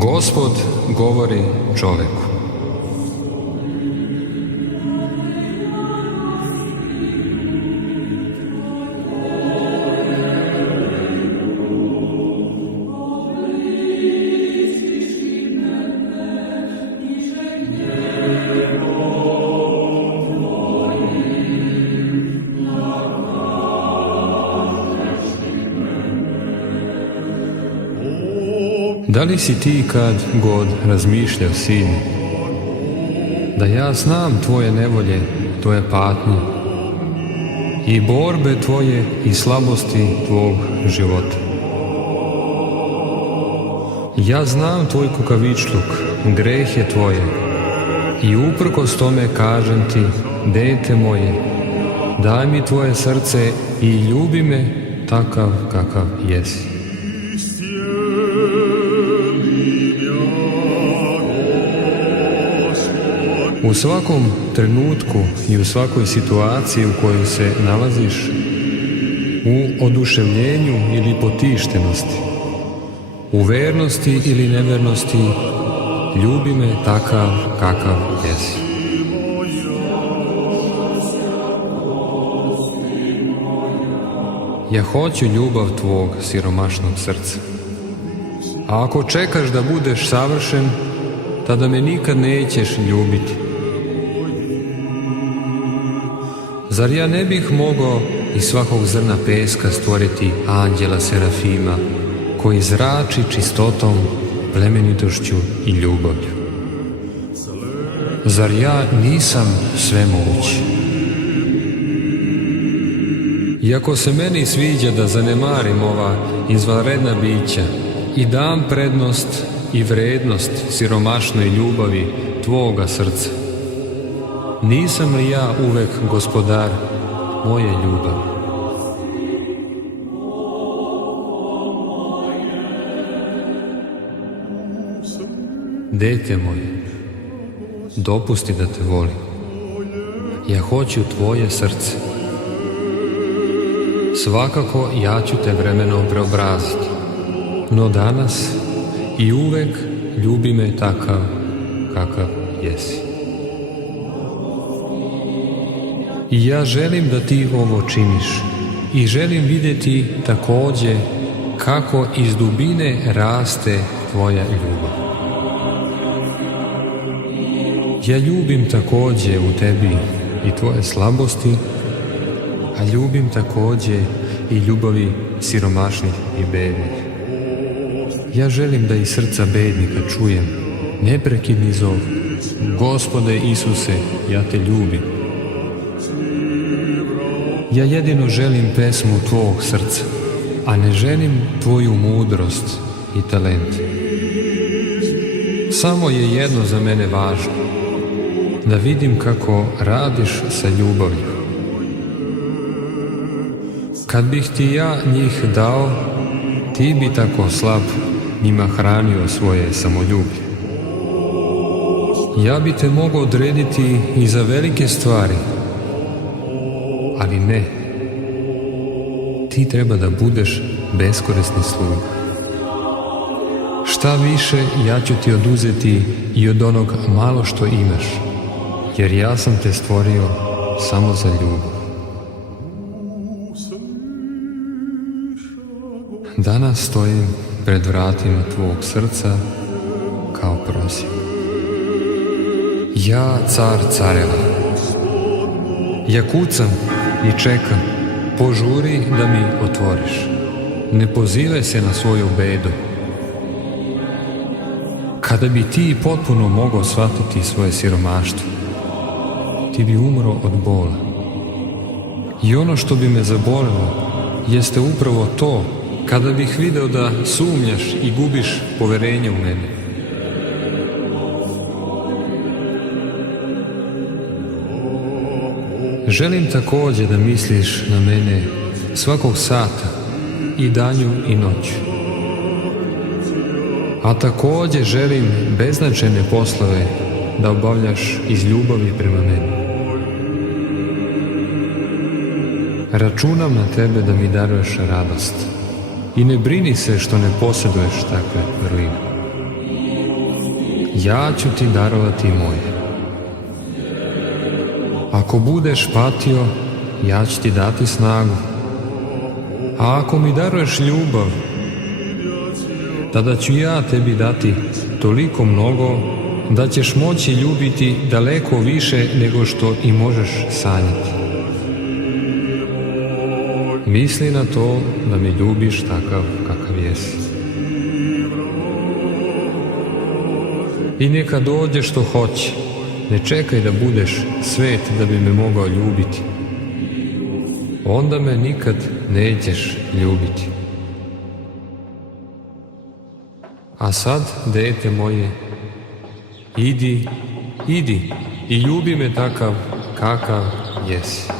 Gospod govori čoveku. Da li si ti kad god razmišljao, sine, da ja znam tvoje nevolje, tvoje patnje i borbe tvoje i slabosti tvog života? Ja znam tvoj kukavičluk, grehe tvoje i uprkos tome kažem ti, dete moje, daj mi tvoje srce i ljubi me takav kakav jesi. U svakom trenutku i u svakoj situaciji u kojoj se nalaziš, u oduševljenju ili potištenosti, u vernosti ili nevernosti, ljubi me takav kakav jesi. Ja hoću ljubav tvog siromašnog srca. A ako čekaš da budeš savršen, tada me nikad nećeš ljubiti. Zar ja ne bih mogao iz svakog zrna peska stvoriti anđela Serafima koji zrači čistotom, plemenitošću i ljubavlju? Zar ja nisam svemogući? Iako se meni sviđa da zanemarim ova izvanredna bića i dam prednost i vrednost siromašnoj ljubavi tvoga srca, nisam li ja uvek gospodar moje ljubavi? Dete moje, dopusti da te volim. Ja hoću tvoje srce. Svakako ja ću te vremenom preobraziti, no danas i uvek ljubi me takav kakav jesi. I ja želim da ti ovo činiš i želim vidjeti takođe kako iz dubine raste tvoja ljubav. Ja ljubim takođe u tebi i tvoje slabosti, a ljubim takođe i ljubavi siromašnih i bednih. Ja želim da iz srca bednika čujem neprekidni zov: Gospode Isuse, ja te ljubim. Ja jedino želim pesmu tvog srca, a ne želim tvoju mudrost i talent. Samo je jedno za mene važno, da vidim kako radiš sa ljubavlju. Kad bih ti ja njih dao, ti bi tako slab njima hranio svoje samoljublje. Ja bi te mogao odrediti i za velike stvari, ali ne. Ti treba da budeš beskorisni sluga. Šta više, ja ću ti oduzeti i od onog malo što imaš, jer ja sam te stvorio samo za ljubav. Danas stojim pred vratima tvog srca kao prosim. Ja, car careva, ja kucam i čekam, požuri da mi otvoriš. Ne pozivaj se na svoju bedu. Kada bi ti potpuno mogao shvatiti svoje siromaštvo, ti bi umro od bola. I ono što bi me zabolelo jeste upravo to, kada bih video da sumnjaš i gubiš poverenje u mene. Želim takođe da misliš na mene svakog sata, i danju i noću. A takođe želim beznačajne poslove da obavljaš iz ljubavi prema meni. Računam na tebe da mi daruješ radost i ne brini se što ne posjeduješ takve vrline. ja ću ti darovati moje. Ako budeš patio, ja ću ti dati snagu. A ako mi daruješ ljubav, tada ću ja tebi dati toliko mnogo da ćeš moći ljubiti daleko više nego što i možeš sanjati. Misli na to da me ljubiš takav kakav jesi. I neka dođe što hoće. Ne čekaj da budeš svet da bi me mogao ljubiti. Onda me nikad nećeš ljubiti. A sad, dete moje, idi i ljubi me takav kakav jesi.